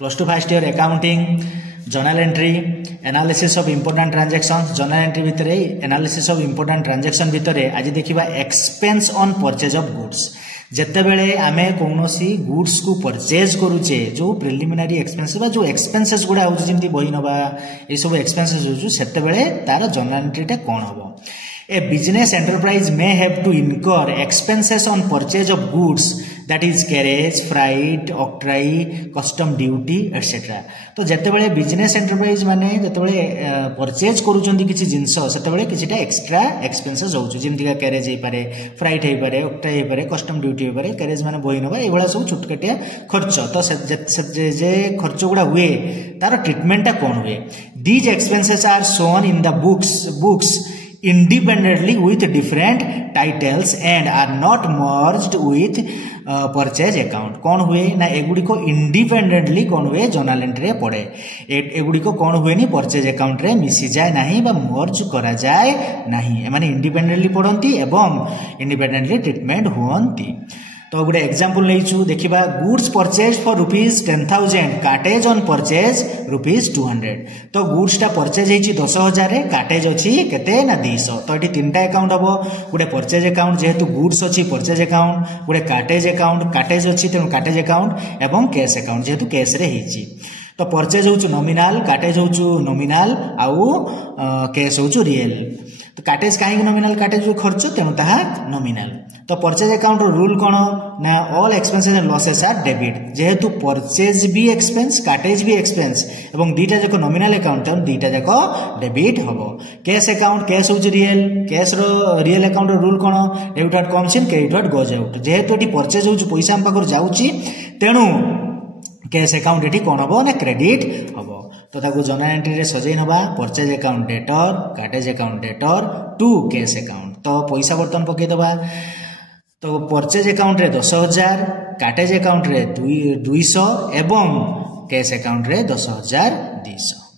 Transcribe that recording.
+2 first year accounting journal entry analysis of important transactions journal entry भितर analysis of important transaction भितर आज देखिबा expense on purchase of goods जेते बेले आमे कोनोसी गुड्स को परचेज करूचे जो प्रिलिमिनरी एक्सपेंसेस बा जो एक्सपेंसेस गुडा होउ जेंति बही नबा ए सब एक्सपेंसेस होउ सेते बेले तार जर्नल एंट्रीटा कोन हबो A business enterprise may have to incur expenses on purchase of goods that is carriage, freight, octroi, custom duty, etc. तो जते बेले बिजनेस एंटरप्राइज माने जते बेले परचेज करूचंदी किछि जिंसो सेते बेले किछिटा एक्स्ट्रा एक्सपेंसेस होउछु जेमति का कैरेज हे पारे फ्राइट हे पारे ऑक्ट्राई हे पारे कस्टम ड्यूटी हे पारे कैरेज माने बही नबा एबोला सब छुटकटिया खर्च तो जे खर्च गुडा हुए तार ट्रीटमेंटटा कोन हुए these expenses are shown in the books independently with different titles and are not merged with purchase account कौन हुए ना एगुडी को इंडिपेंडेंटली कौन हुए जर्नल एंट्री पड़े एगुडी को कौन हुए नी परचेज अकाउंट रे मिसी जाए नहीं बा मर्ज करा जाए नहीं माने इंडिपेंडेंटली पड़ती एवं इंडिपेंडेंटली ट्रीटमेंट हुअंती तो गोटे एग्जांपल लेइछु देखिबा goods purchase for ₹10,000 cottage on purchase ₹200 तो गुड्स टा परचेज हेची 10,000 रे काटेज अछि केते ना 200 तो एठी तीनटा अकाउंट हबो गोटे परचेज अकाउंट जेहेतु गुड्स अछि परचेज अकाउंट गोटे काटेज काटेज अछि तेनु काटेज अकाउंट एवं कैश अकाउंट जेहेतु कैश रे हेची तो परचेज होउछु नॉमिनल काटेज होउछु नॉमिनल आउ कैश होउछु रियल तो काटेज काहे नॉमिनल काटेज जो खर्च तेनु ताहा नॉमिनल तो परचेज अकाउंट रूल कोन ना all expenses and losses are debit जेहेतु परचेज भी एक्सपेंस काटेज भी एक्सपेंस एवं दीटा जको नॉमिनल अकाउंट दीटा जको डेबिट हबो कैश अकाउंट कैश होउछ रियल कैश रो रियल अकाउंट रूल कोन debit what comes in credit what goes out जेहेतु एटी परचेज होउछ पैसा हम पाकर जाउची तेनु कैश अकाउंट एटी कोन हबो ना क्रेडिट हबो तो ताको जर्नल एंट्री रे सजै नबा purchase account debtor cartage account debtor to cash account तो पैसा बर्तन पके दबा तो परचेज अकाउंट रे 10,000 काटेज अकाउंट रे 200 एवं कैश अकाउंट रे 10,200